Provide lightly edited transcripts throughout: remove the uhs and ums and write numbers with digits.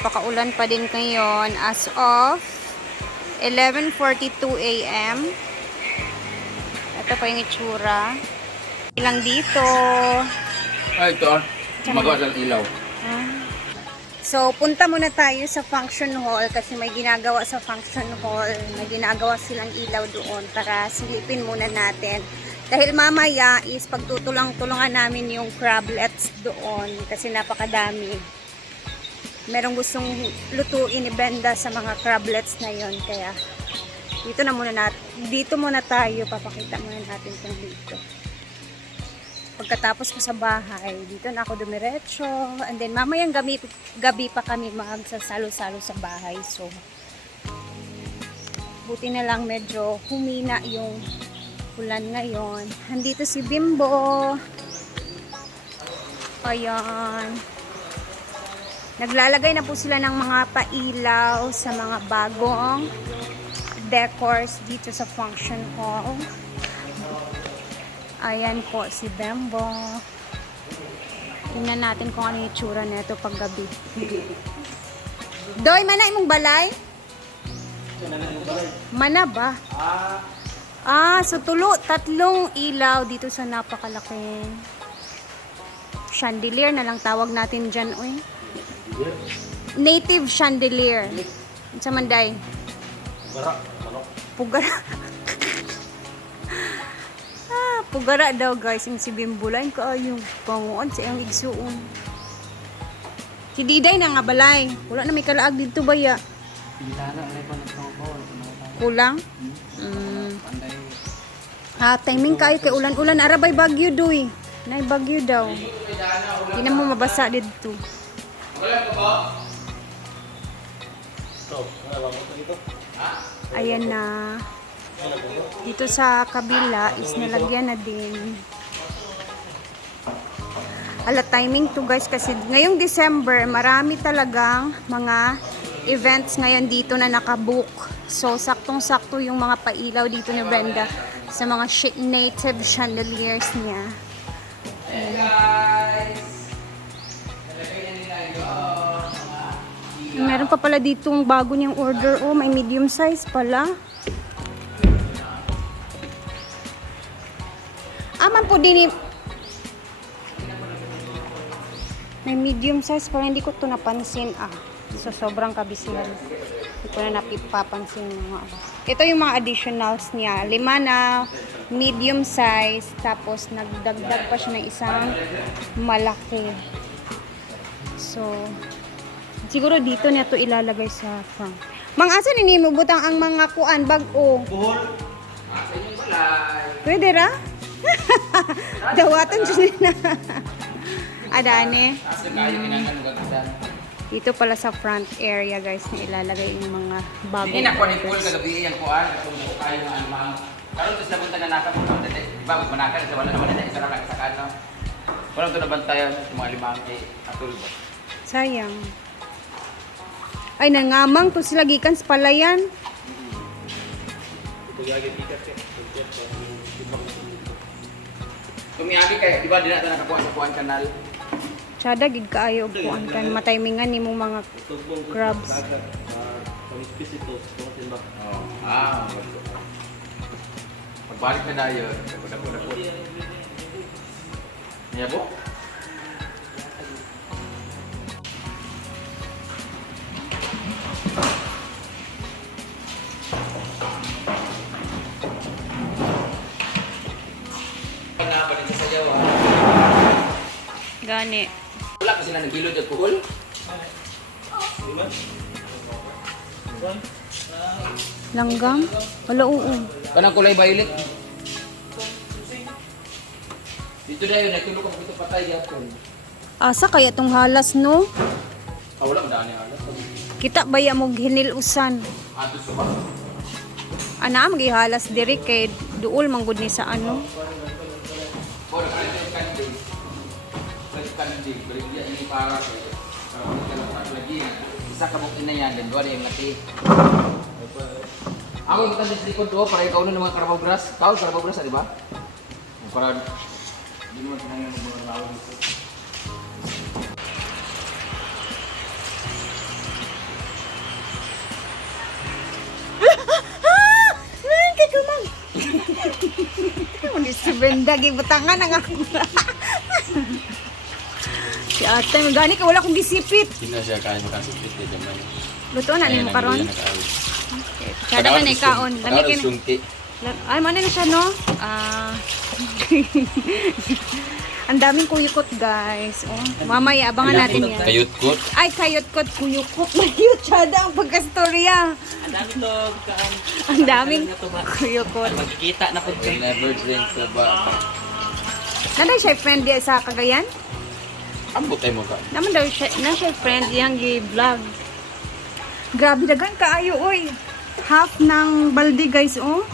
Napakaulan pa din ngayon as of 11:42 a.m. Ito pa yung itsura. Ilang dito. Ay, ito ah. Magawa ng ilaw. So, punta muna tayo sa function hall kasi may ginagawa sa function hall. May ginagawa silang ilaw doon. Tara, silipin muna natin. Dahil mamaya is pagtutulong-tulungan namin yung crablets doon kasi napakadami. Merong gustong lutuin ni Brenda sa mga crablets na yon, kaya dito muna tayo, papakita muna natin kung dito. Pagkatapos ko sa bahay, dito na ako dumiretso, and then mamayang gabi pa kami magsasalo-salo sa bahay. So buti na lang medyo humina yung ulan ngayon. Andito si Bimbo. Ayan. Naglalagay na po sila ng mga pailaw sa mga bagong decors dito sa function hall. Ayan po si Bembo. Tingnan natin kung ano yung itsura nito pag gabi. Doy, mana imong balay? Mana ba? So tatlong ilaw dito sa napakalaking chandelier na lang tawag natin dyan, uy. Native chandelier. Sa Manday. Pugara. Pugara daw guys. Yung si Bimbulain ko yung panguon sa iyong igsuon. Si Diday na nga balay. Wala na may kalaag dito ba ya? Kulang? Timing kayo kay ulan-ulan. Arabay bagyo doy. Nay bagyo daw. Hindi na mo mabasa dito. Ayan na. Dito sa kabila is nalagyan na din. Timing to guys kasi ngayong December marami talagang mga events ngayon dito na nakabook. So saktong-sakto yung mga pailaw dito ni Brenda sa mga native chandeliers niya. Meron pa pala ditong bago niyang order. Oh, may medium size pala. Man po din may medium size pala. Hindi ko ito napansin. So, sobrang kabisihan. Hindi ko na napipapansin. Ito yung mga additionals niya. 5 na medium size. Tapos, nagdagdag pa siya ng isang malaki. So, siguro dito na ito ilalagay sa front. Mang asa nini mo butang ang mga kuan bag-o? Buhol. Asa yung balay. Pwede ra? Dawatan siya na. Adane. Asa kayo kinangan gagdan. Dito pala sa front area guys na ilalagay yung mga bago. Hindi na ko ni pool kagabi yan kuan katong kayo nga ang karon tos napunta na naka mo dete. Diba manakan sa wala naman dete sa lang sa kanto. Wala to nabantayan sa mga limang atul ba. Sayang. Ay, nangamang to sila gikan sa palayan. Tumiagi kay di ba di na nakakuha sa kuan kanal. Tsada gid kaayo og kuan kan matimingan nimo mga crabs. Pagbalik na dayon, dako. Niya po? Gani. Wala kasi na nagbilod at kuhol. Langgam? Wala oo. Kanang kulay violet. Dito na yun, natulog ako dito patay yapon. Asa kaya tong halas no? Wala madaan yung alas. Kita baya mo hinilusan. Ato sa ba? Ana magihalas diri kay duol man gud ni sa ano. Or kandi. Kandi, balik dia ini para kalau lagi isa ka mong ina yan, dalawa yung mati. Ako yung tanda sa likod do para ikaw na ng mga Carabao-Grass. Kau Carabao-Grass, di ba? Para di mo tinanong ng mga tao dito. Brenda, gibutangan ang ako. Si ate, magani ka, wala kong gisipit. Sino siya kaya makasipit eh, damay. Luto na ni mo karon. Kada Kada man ay kaon. Lami kin. sungki. Ay, man na siya, no? Ang daming kuyukot, guys. Oh, mamaya, abangan natin yan. Kayutkot. Ay, kayot-kot, kuyukot. Mayut siya ang pagkastorya. Ang dami to, kaan. Ang daming kuyukot. Magkikita na po. I never drink sa ba. Nanay siya friend di sa Cagayan? Ambot ay mo ka. Naman daw siya, na siya friend yang gi-vlog. Grabe dagan kaayo, oy. Half ng balde, guys, oh.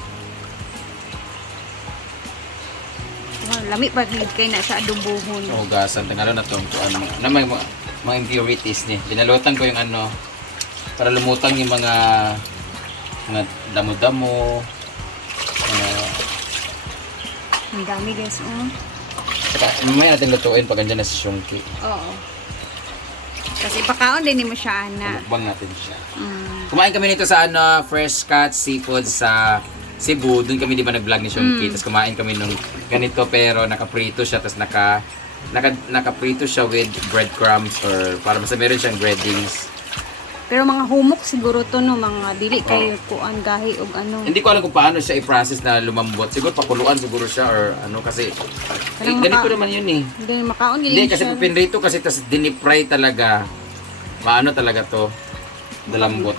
Wow, lami pa gid kay na sa adobohon. Hugasan tangalo na tong kuan na mga impurities ni. Binalutan ko yung ano para lumutang yung mga damo-damo. Ang dami, guys, oh. Mamaya natin lutuin pag andyan na si Shunki. Oo. Kasi pakaon din mo siya, ana. Mukbang natin siya. Mm. Kumain kami nito sa ano, Fresh Cut Seafood sa Cebu. Doon kami di ba nag-vlog ni Shunki. Tapos kumain kami nung ganito pero nakaprito siya. Tapos nakaprito siya with breadcrumbs or para mas meron siyang breadings. Pero mga humok siguro to, no, mga dili kayo kuan gahi og ano. Hindi ko alam kung paano siya i-process na lumambot. Siguro pakuluan siguro siya or ano kasi ganito naman yun eh. Hindi makaon Hindi gilin kasi siya. pinrito kasi tas dinipry talaga. Paano talaga to? Dalambot.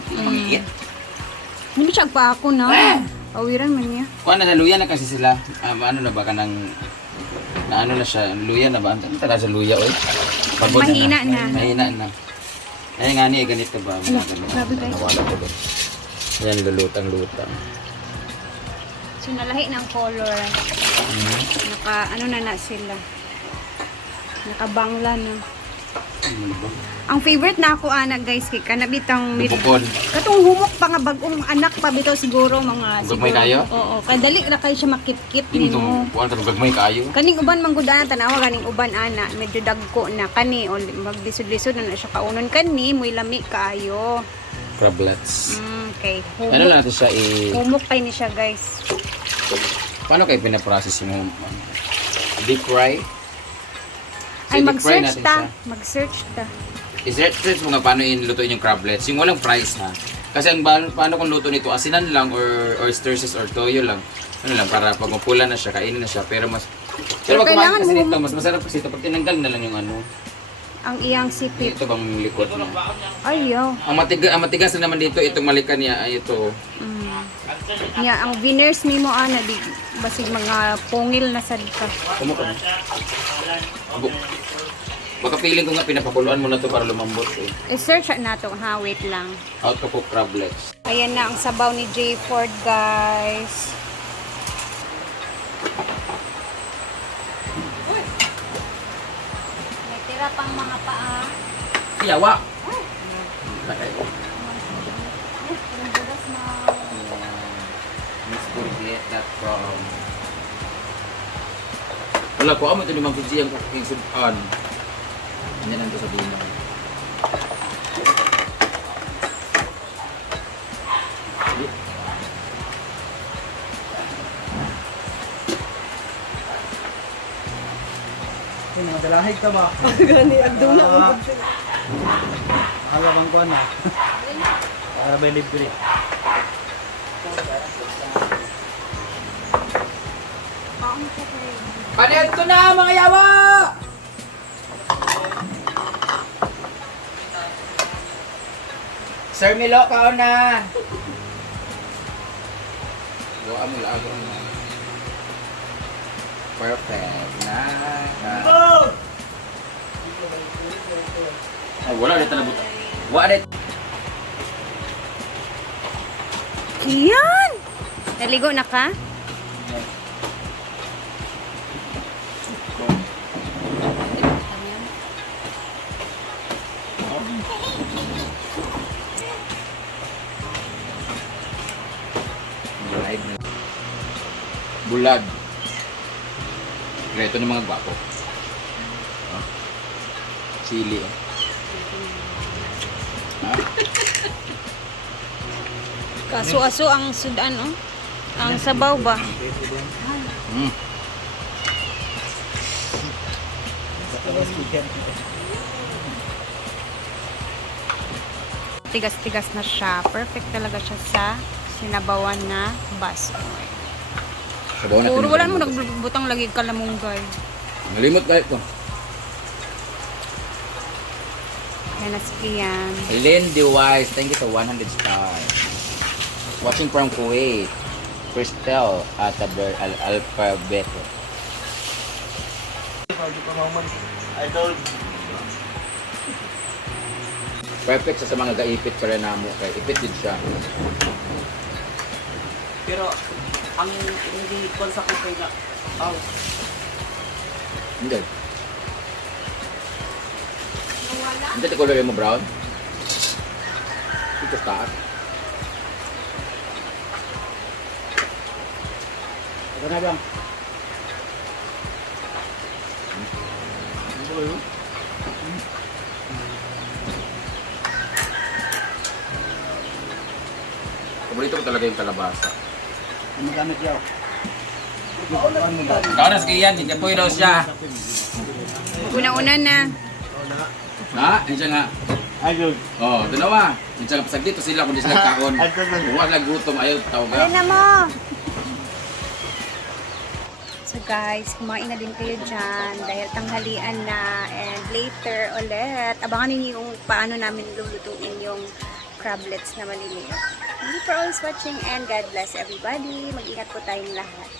Hindi siya pa ako na. Awiran man niya. Kuha na luya na kasi sila. Ano na ba ka ng na ano na siya, luya na ba? Ano talaga sa luya oy? Pagod Mahina na. Mahina na. Ay nga ni ganito ba? Grabe, guys. Nawala ko ba? Yan lulutang-lutang. So nalahi ng color. Naka ano na sila. Nakabangla na. Ano ba? Ang favorite na ako, ana, guys, kay kanabitang Lubukon. katong humok pa nga bagong anak pa bitaw siguro mga Gagmay kayo? Oo, kay dali ra kayo siya makit-kit Hindi nimo. mo kuha ka gagmay kayo. Kaning uban manggudana tanawa ganing uban ana, medyo dagko na kani o maglisod-lisod na siya kaunon kani moy lami kaayo. Crablets. Okay. Ano lang natin siya Humok kay ni siya, guys. paano kayo pinaprocess yung deep fry? Ay deep fry mag-search natin ta, siya. mag-search ta. I-search mo nga paano lutuin yung crablets. Yung walang fries ha. Kasi ang paano kung luto nito, asinan lang or oyster sauce or toyo lang. Ano lang, para pag mapula na siya, kainin na siya. Pero pag kumain kailangan kasi mo- nito, mas masarap kasi ito pag tinanggal na lang yung ano. Ang iyang sipit. Ito bang likod niya. Ayaw. Ang matigas na naman dito, itong malikan niya, ay ito. Ya, ang winners nimo ana di basig mga pungil na sad ka. Kumo ka na. Baka feeling ko nga pinapakuluan mo na to para lumambot eh. I-search nato ha, wait lang. How to cook crablets. Ayan na ang sabaw ni J. Ford, guys. May tira pang mga paa. Yawa! Miss wala ko, amo ito ni Mang Fiji ang cooking sudan. Yan ang to sa bunga. Magalahig ka ba? Gani, agdong na. Alabang ko na. Para ba libre? Panit ko na mga yawa! Sir Milo, kaon na! Buka mo lang ako. Perfect. Na. Ay, wala ulit na buta. Wala ulit. Yan! Naligo na ka? Bulad. Ito ng mga gwapo. Sili. Kaso-aso ang sudan, oh. Ang sabaw ba? Tigas-tigas na siya. Perfect talaga siya sa sinabawan na baso. Sabaw natin. Puro wala mo nagbutang lagi ka lamunggay. Nalimot kahit ko. Yan na si yan. Lindy Wise, thank you sa 100 stars. Watching from Kuwait. Cristel at Alphabeto. Idol. Perfect sa mga gaipit para namo kay ipit din siya. Pero, ang hindi konsa ko kay na, Hindi. Hindi ito color mo brown. Ito taas. Ito na bang? Paborito ko talaga yung kalabasa. Magamit yaw. Ikaw na sa kiyan, hindi po daw siya. Una-una na. Ha? Hindi siya nga. Idol. Oh, dalawa. Hindi siya nga pasag dito sila kung di sila kaon. Huwag lang gutom, ayaw tawag. Ayun na mo! So guys, kumain na din kayo dyan dahil tanghalian na and later ulit, abangan ninyo yung paano namin lulutuin yung crablets na maliliit. Thank you for always watching and God bless everybody. Mag-ingat po tayong lahat.